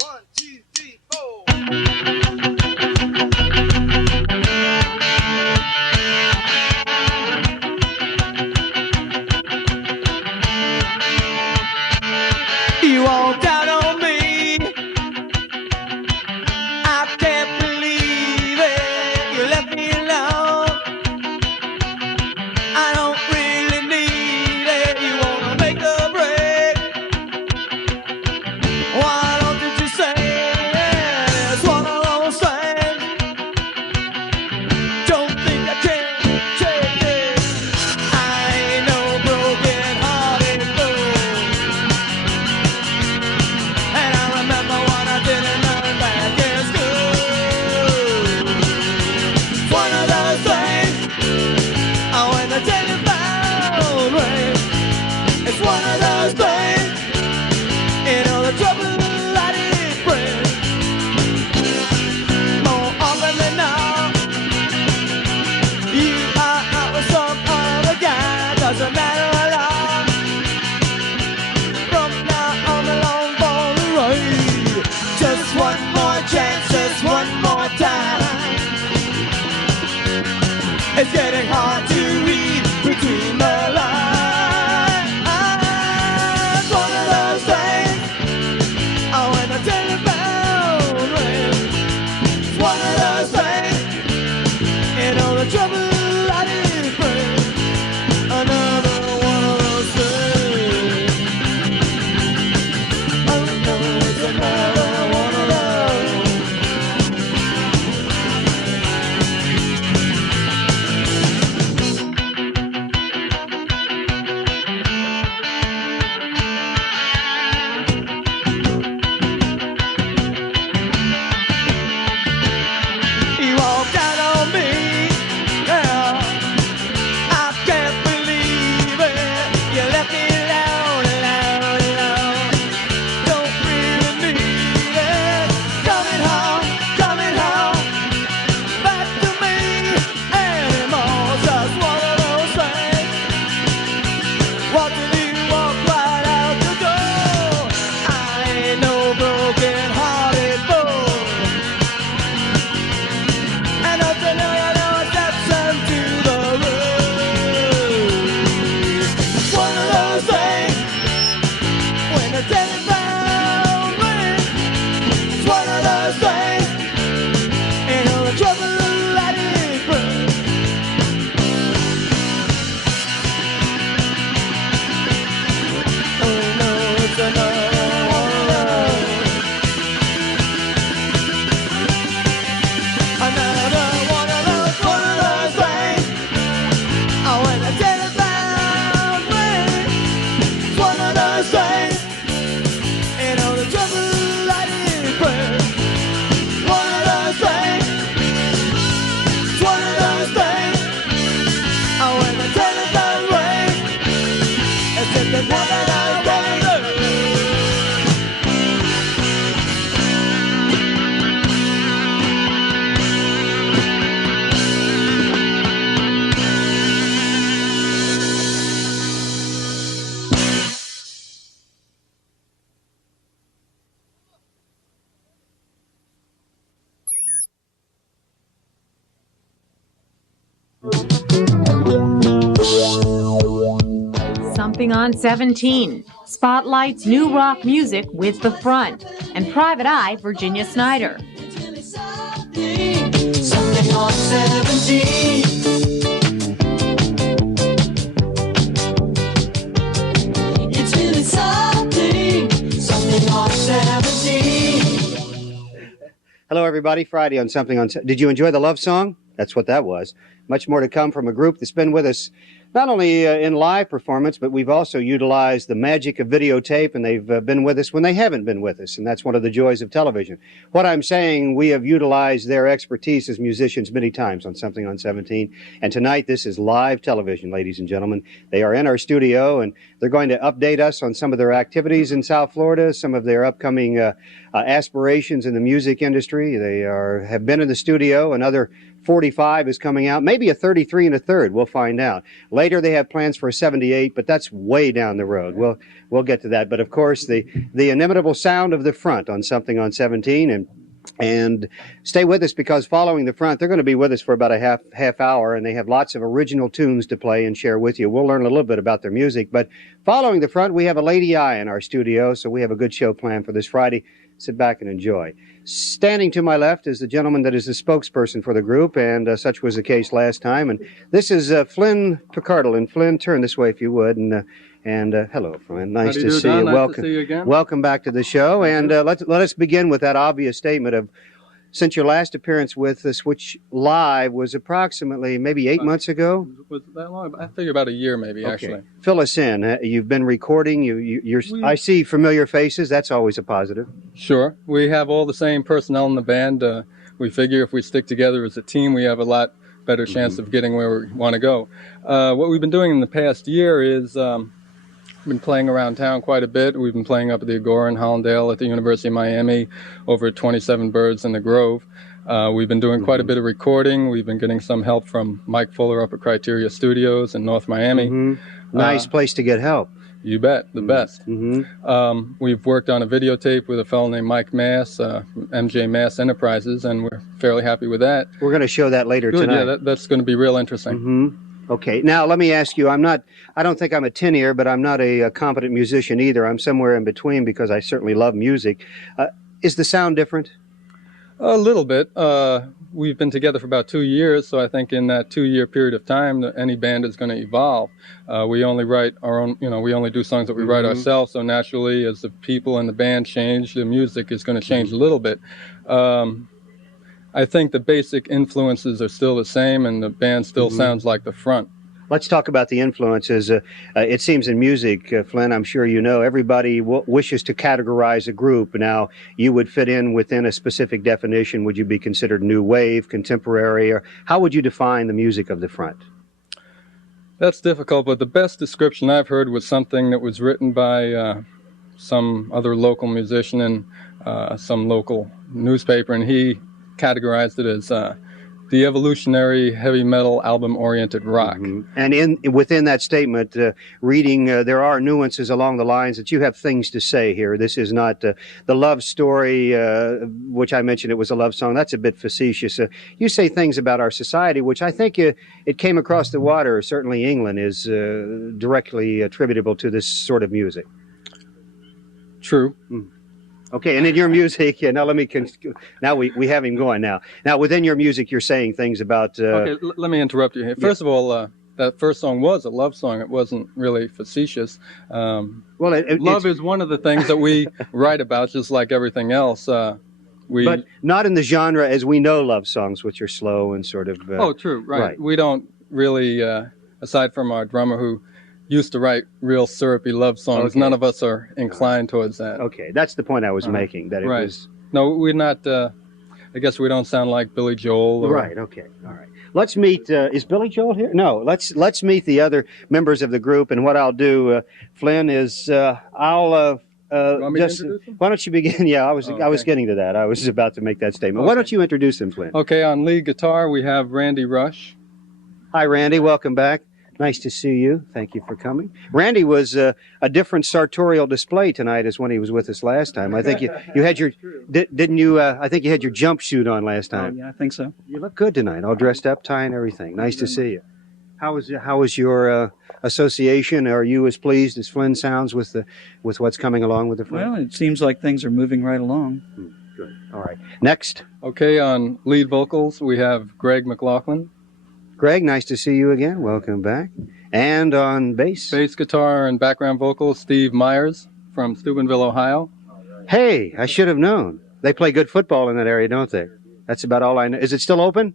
One, two, three, four. You walked out on me. I can't believe it. You left me alone. I don't really need it. You wanna make a break? Why don't you just say it's one of those things? Don't think I can take it. I ain't no broken-hearted fool. And I remember when I didn't learn back in school. It's one of those things. Oh, when the telephone rings. It's one of those things. You know the trouble that it brings. More often than not, you are out with some other guy. Doesn't matter a lot. From now on along for the road. Just one more chance, just one more time. It's getting hard to read between the lines. It's one of those things. Oh, when the telephone rings. It's one of those things. You know the trouble that it brings. Another one of those things. Oh no, it's another one of those. You walked out on me, yeah. I can't believe it. You left me alone, alone, alone. Don't really need it. Coming home, back to me anymore. Just one of those things. What did you walk right out the door? I ain't no broken-hearted fool. And up to now, you know it's Septem to the road. It's one of those things. When the telephone rings. It's one of those things. You know the trouble that it brings. Oh no, it's another one of those. Another one of those things. Oh, when the telephone rings. It's one of those things. You know the trouble that it brings. One of those things. It's one of those things. Oh, when the telephone rings. It's just another one of those. Something on 17 spotlights new rock music with The Front and Private Eye Virginia Snyder. Something on 17. It's really something on 17. Hello, everybody. Friday on Something on... Did you enjoy the love song? That's what that was. Much more to come from a group that's been with us not only in live performance, but we've also utilized the magic of videotape, and they've been with us when they haven't been with us, and that's one of the joys of television. What I'm saying, we have utilized their expertise as musicians many times on Something on 17, and tonight this is live television, ladies and gentlemen. They are in our studio, and they're going to update us on some of their activities in South Florida, some of their upcoming aspirations in the music industry. They have been in the studio and other 45 is coming out, maybe a 33 and a third. We'll find out. Later, they have plans for a 78, but that's way down the road. We'll get to that. But of course, the inimitable sound of the front on Something on 17, and stay with us, because following the front, they're going to be with us for about a half hour, and they have lots of original tunes to play and share with you. We'll learn a little bit about their music, but following the front, we have a Lady I in our studio, so we have a good show planned for this Friday. Sit back and enjoy. Standing to my left is the gentleman that is the spokesperson for the group, and such was the case last time. And this is Flynn Picardle. And Flynn, turn this way if you would. And hello, Flynn. Nice to see you. Nice to see you again. Welcome back to the show. And let us begin with that obvious statement of, since your last appearance with us, which live was approximately maybe 8 months ago. Was it that long? I think about a year, maybe. Okay. Actually. Fill us in. You've been recording. I see familiar faces. That's always a positive. Sure. We have all the same personnel in the band. We figure if we stick together as a team, we have a lot better chance of getting where we want to go. What we've been doing in the past year is been playing around town quite a bit. We've been playing up at the Agora in Hollandale, at the University of Miami, over at 27 Birds in the Grove. We've been doing quite a bit of recording. We've been getting some help from Mike Fuller up at Criteria Studios in North Miami. Nice place to get help. You bet, the best. We've worked on a videotape with a fellow named Mike Mass, from MJ Mass Enterprises, and we're fairly happy with that. We're going to show that later tonight. Yeah, that's going to be real interesting. Okay, now let me ask you, I don't think I'm a tin ear, but I'm not a competent musician either. I'm somewhere in between, because I certainly love music. Is the sound different? A little bit. We've been together for about 2 years, so I think in that 2-year period of time, any band is going to evolve. We only write our own, we only do songs that we write ourselves, so naturally, as the people in the band change, the music is going to change a little bit. I think the basic influences are still the same, and the band still sounds like the front. Let's talk about the influences. It seems in music, Flynn, I'm sure you know, everybody wishes to categorize a group. Now, you would fit in within a specific definition. Would you be considered new wave, contemporary, or how would you define the music of the front? That's difficult, but the best description I've heard was something that was written by some other local musician in some local newspaper, and he categorized it as the evolutionary heavy metal album-oriented rock. And within that statement, reading, there are nuances along the lines that you have things to say here. This is not the love story, which I mentioned it was a love song. That's a bit facetious. You say things about our society, which I think it came across the water. Certainly England is directly attributable to this sort of music. True. Okay, and in your music, now now we have him going now. Now, within your music, you're saying things about... Okay, let me interrupt you here. First of all, that first song was a love song. It wasn't really facetious. Love is one of the things that we write about, just like everything else. But not in the genre as we know love songs, which are slow and sort of... oh, true, right. We don't really, aside from our drummer who used to write real syrupy love songs. None of us are inclined towards that. Okay, that's the point I was making. That it was. No, we're not. I guess we don't sound like Billy Joel. Right. Okay. All right. Let's meet. Is Billy Joel here? No. Let's meet the other members of the group. And what I'll do, Flynn, is I'll. Why don't you begin? Yeah, I was getting to that. I was about to make that statement. Why don't you introduce him, Flynn? Okay. On lead guitar, we have Randy Rush. Hi, Randy. Welcome back. Nice to see you. Thank you for coming. Randy was a different sartorial display tonight as when he was with us last time. I think you had your, didn't you, I think you had your jumpsuit on last time. Yeah, I think so. You look good tonight, all dressed up, tie and everything. Nice to see you. How was your association? Are you as pleased as Flynn sounds with what's coming along with the front? Well, it seems like things are moving right along. Good. All right. Next. Okay, on lead vocals, we have Greg McLaughlin. Greg, nice to see you again. Welcome back. And on bass? Bass guitar and background vocals, Steve Myers from Steubenville, Ohio. Hey, I should have known. They play good football in that area, don't they? That's about all I know. Is it still open?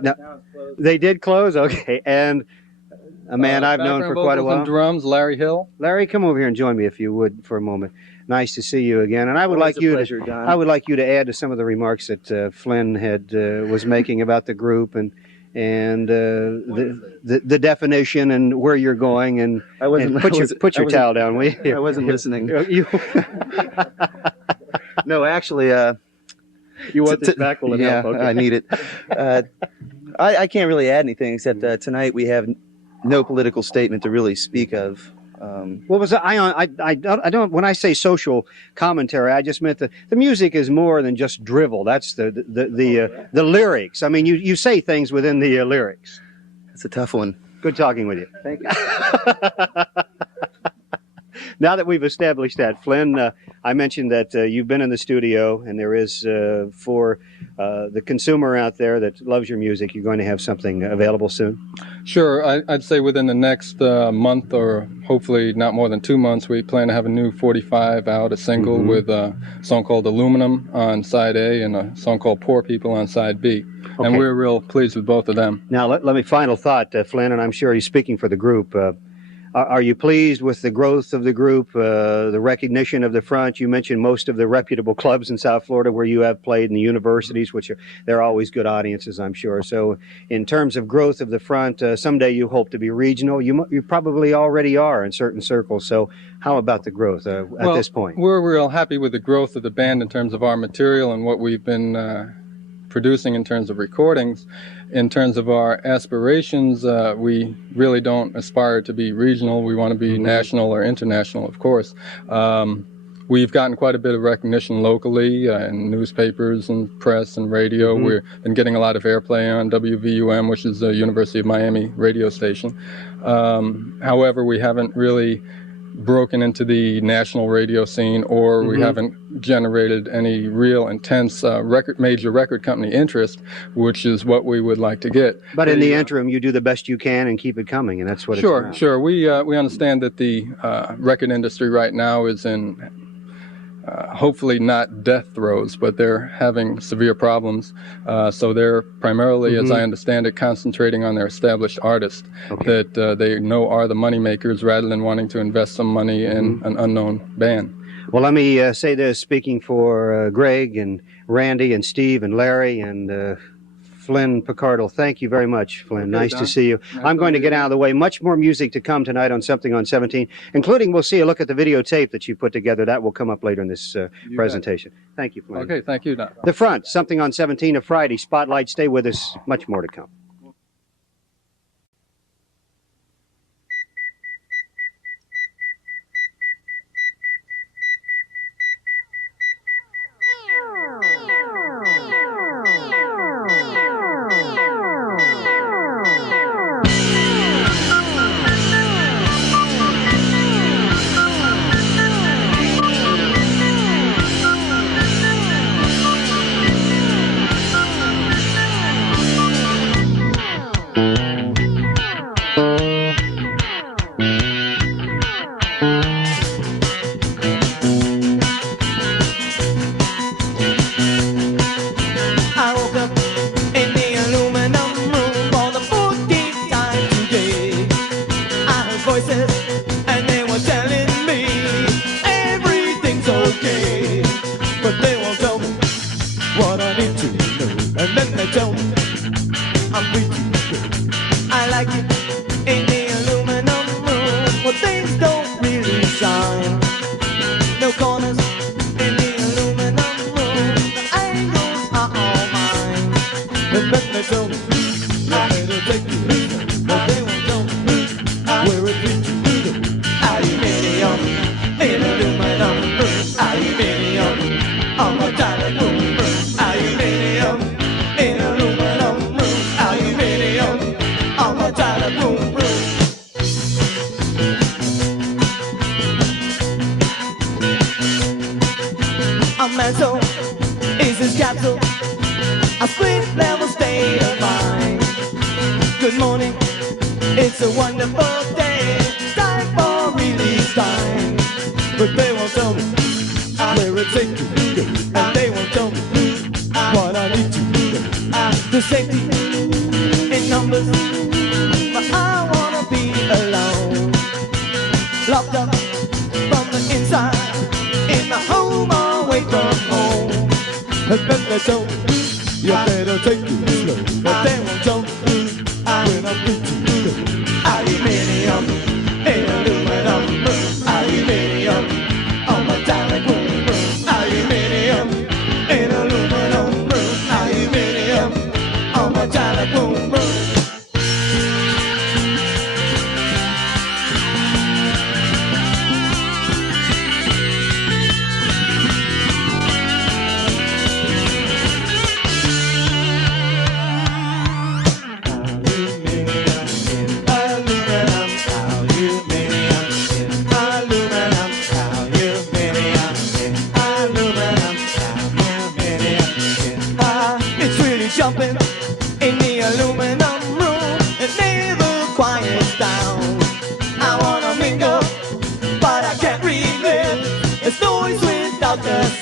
No, they did close? Okay. And a man I've known for quite a while. And drums, Larry Hill. Larry, come over here and join me if you would for a moment. Nice to see you again. And I would like you to add to some of the remarks that Flynn was making about the group and the definition and where you're going, and put your towel down, will you? I wasn't listening. No, actually, You want this back? Will it yeah, help? Okay. I need it. I can't really add anything except tonight we have no political statement to really speak of. What was I don't. When I say social commentary, I just meant the music is more than just drivel. That's the lyrics. I mean, you say things within the lyrics. It's a tough one. Good talking with you. Thank you. Now that we've established that, Flynn, I mentioned that you've been in the studio, and there is, for the consumer out there that loves your music, you're going to have something available soon? Sure. I'd say within the next month, or hopefully not more than 2 months, we plan to have a new 45 out, a single with a song called Aluminum on side A and a song called Poor People on side B. Okay. And we're real pleased with both of them. Now, let me, final thought, Flynn, and I'm sure he's speaking for the group. Are you pleased with the growth of the group, the recognition of the front? You mentioned most of the reputable clubs in South Florida where you have played, in the universities, which they're always good audiences, I'm sure. So in terms of growth of the front, someday you hope to be regional. You probably already are in certain circles. So how about the growth at this point? We're real happy with the growth of the band in terms of our material and what we've been producing in terms of recordings. In terms of our aspirations, we really don't aspire to be regional. We want to be national or international, of course. We've gotten quite a bit of recognition locally in newspapers and press and radio. We've been getting a lot of airplay on WVUM, which is the University of Miami radio station. However, we haven't really broken into the national radio scene, or we haven't generated any real intense major record company interest, which is what we would like to get. But in the interim, you do the best you can and keep it coming, and that's what it's about. Sure. We understand that the record industry right now is in hopefully not death throes, but they're having severe problems. So they're primarily, as I understand it, concentrating on their established artists that they know are the money makers, rather than wanting to invest some money in an unknown band. Well, let me say this, speaking for Greg and Randy and Steve and Larry and Flynn Picardo. Thank you very much, Flynn. Okay, nice Don. To see you. I'm going to get out of the way. Much more music to come tonight on Something on 17, including we'll see a look at the videotape that you put together. That will come up later in this presentation. Thank you, Flynn. Okay, thank you, Don. The front, Something on 17, a Friday. Spotlight, stay with us. Much more to come. Aluminium in aluminum.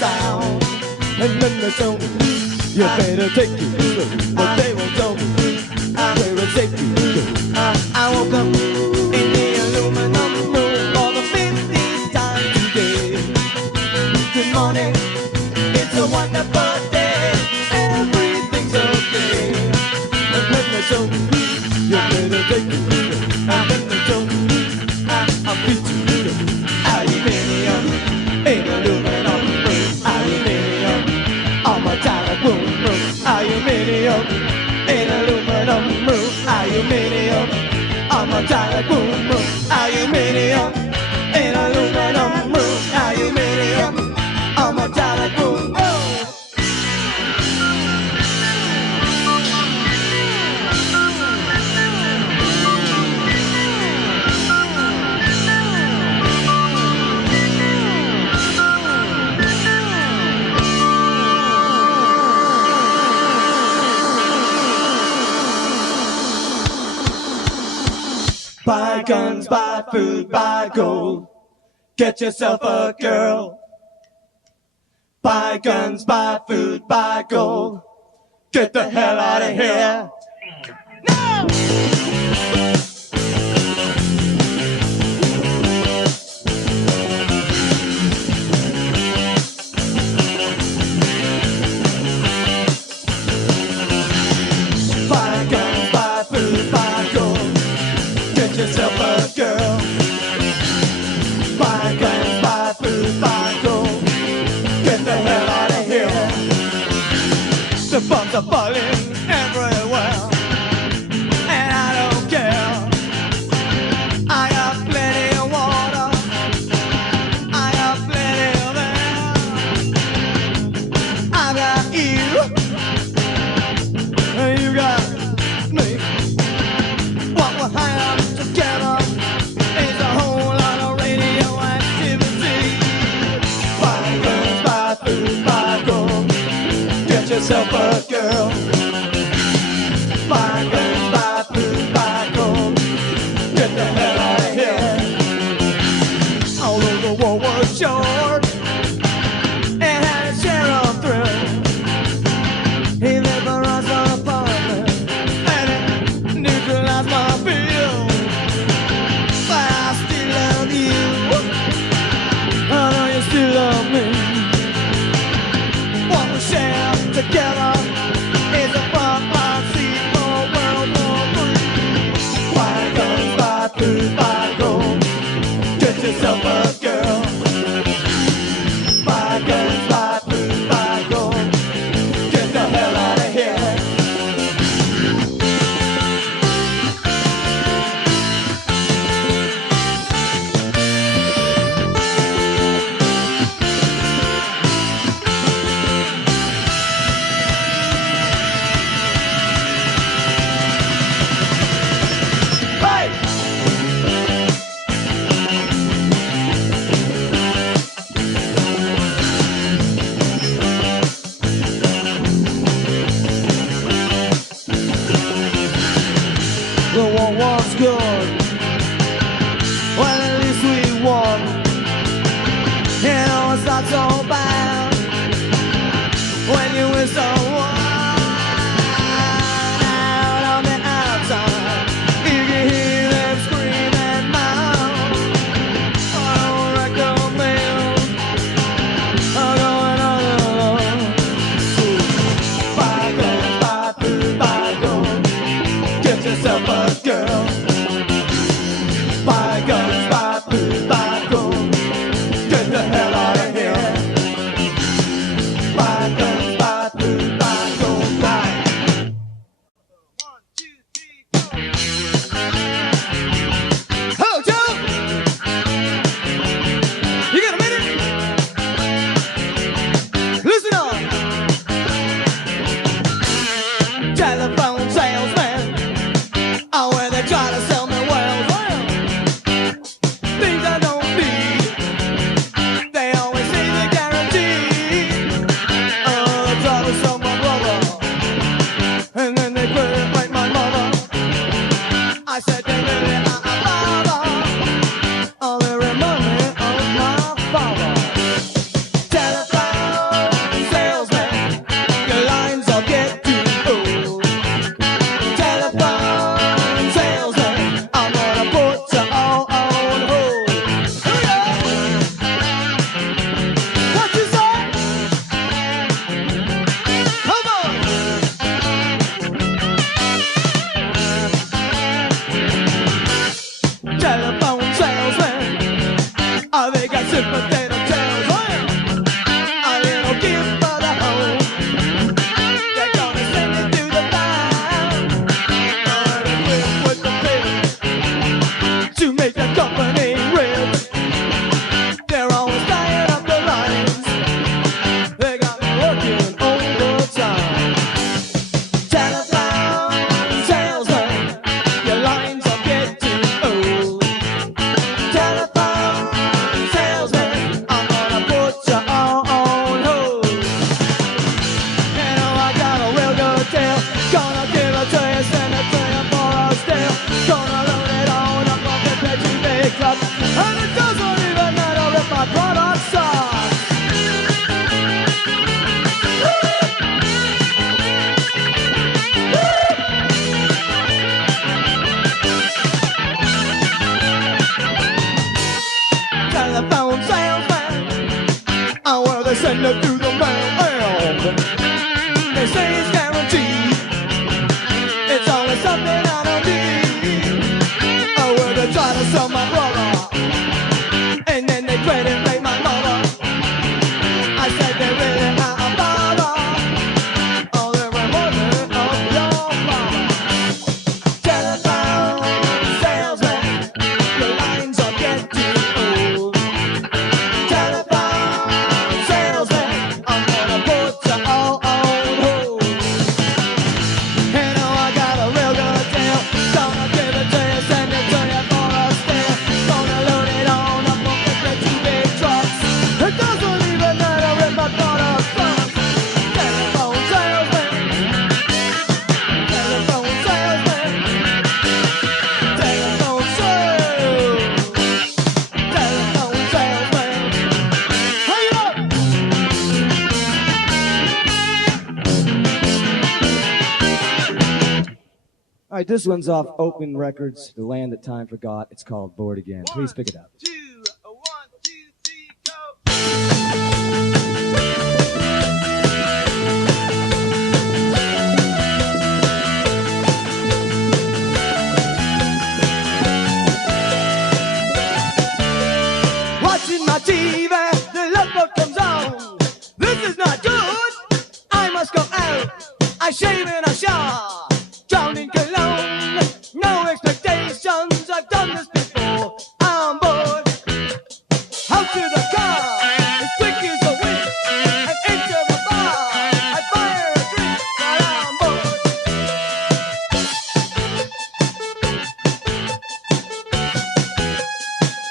sound. And then they told me, you better take it slow. But they won't tell me where it's safe to go. I woke up in the aluminum room for the 50th time today. Good morning, it's a wonderful day. Everything's okay. And then they told me, you better take it slow. And then they told me, I'm free to go. Aluminium, in aluminum room. Aluminium, on my metallic boom boom. Aluminium, in aluminum room. Aluminium, on my metallic boom boom. Aluminium, in aluminum room. Aluminium, on my metallic boom boom. Buy guns, buy food, buy gold. Get yourself a girl. Buy guns, buy food, buy gold. Get the hell out of here. No! Buy guns, buy food, buy gold. Get yourself a girl. Buy guns, buy food, buy gold. Get the hell out of here. The bombs are falling everywhere, and I don't care. I got plenty of water. I got plenty of air. I got you, and you got me. What we're high together is a whole lot of radioactivity. Buy guns, buy food, buy gold. Get yourself a girl. Buy guns, buy food, buy gold. Get the hell out of here. Although the war was short, it had a share of thrill. He vaporized my apartment and it neutralized my bill. But I still love you. I know you still love me. What we share together is a frontline seat for World War III. Buy guns, buy food, buy gold. Get yourself a girl. Buy guns, buy food, buy gold. Get the hell out of here. Hey! The war was good. Well, at least we won. You know it's not so bad when you win someone out on the outside. You can hear them scream and moan. I don't recommend going on alone. Buy guns, buy food, buy gold. Get yourself a girl. Buy guns, buy food, buy gold. Get the hell out of here. They got sweet potato tails. A little gift for the home. They're gonna send it to the farm. With the bill to make the company rich. They're always tying up the lines. They got me working overtime. Telephone salesman, your lines are getting old. Telephone salesman, I'm gonna put you all on hold. You know I got a real good deal. Gonna give it to you, send it to you for a steal. Gonna load it on up on the petty big club. And it doesn't even matter if my product sucks. Telephone salesman, well, they send it through the mail. They say it's guaranteed. It's always something I don't need. Well, they try to sell my brother, and then they credit rate my mother. I said they really are a bother. Oh, they're reporting of your father. Telephone salesman, your lines are getting old. Telephone salesman, I'm gonna put you all on hold. You know I got a real good deal. Gonna give it to you, send it to you for a steal. Gonna load it on up on the two big trucks. It doesn't even matter if my product sucks. Telephone salesman. Telephone salesman. Telephone sales. Telephone salesman. Hurry up! All right, this one's off Open Records, The Land That Time Forgot. It's called Bored Again. Please pick it up. 2, 1, 2, 3, go! Watching my TV, the love book comes on. This is not good. I must go out. I shave and I shower. Drowned in cologne. No expectations. I've done this before. I'm bored. Out to the car. As quick as a wink. And into the bar. I fire a drink. But I'm bored.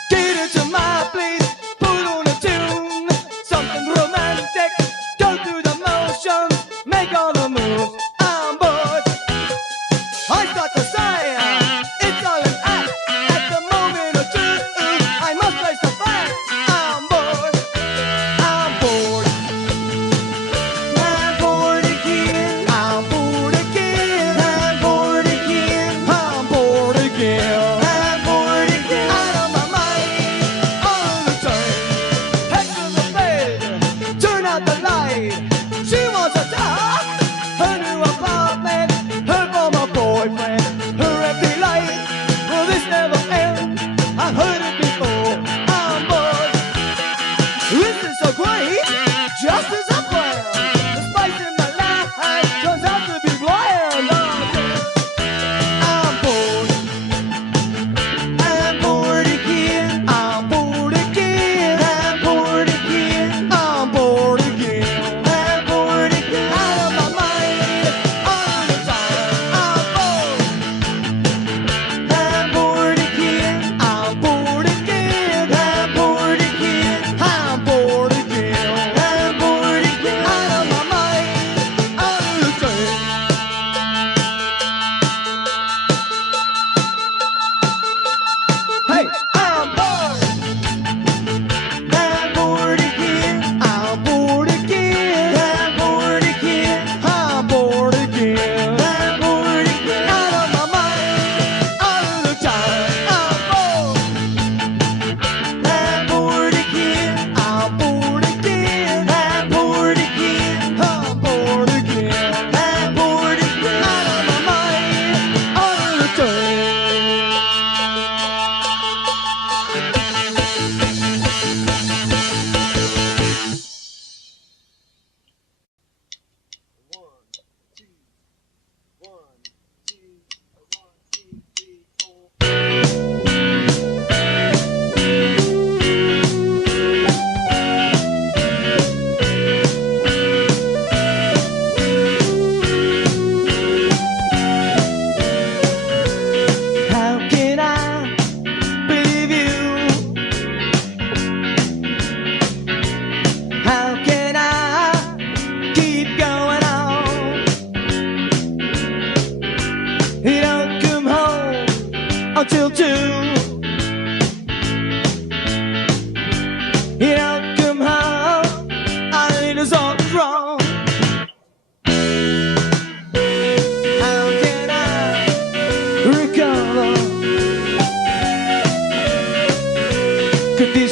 Get into my place. Put on a tune. Something romantic. Go through the motions. Make all the moves. I'm bored.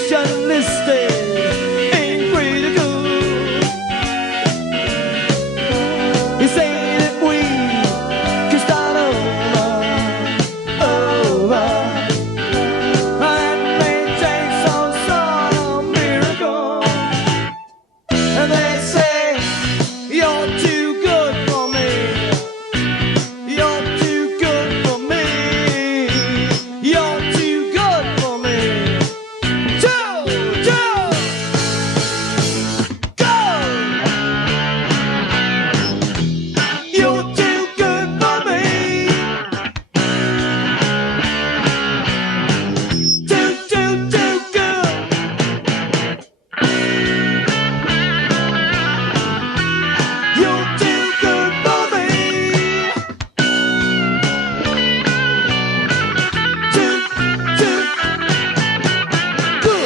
Christian listed ain't critical. You say that we can start over. That may take some sort of miracle. And they say you're too good for me. You're too good for me. You're too good for me. Two, go! You're too good for me. Too good. You're too good for me. Too good for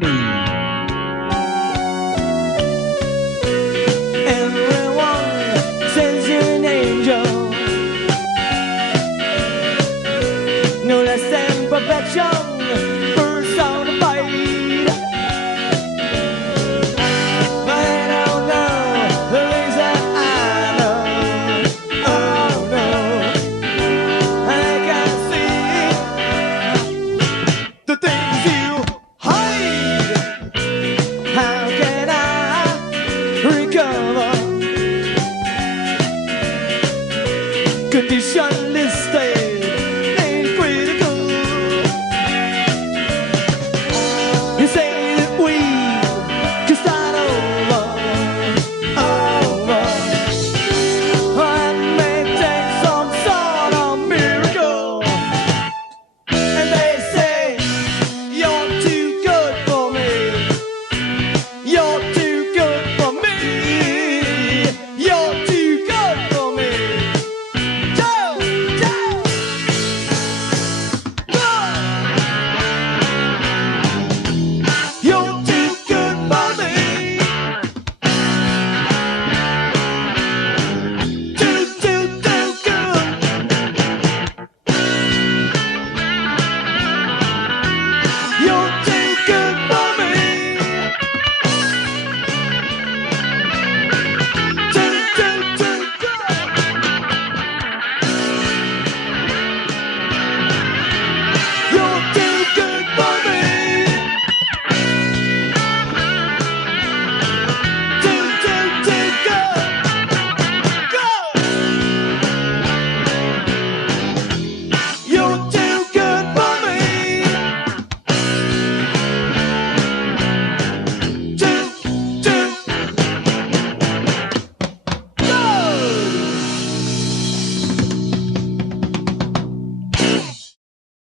me. Everyone says you're an angel, no less than perfection.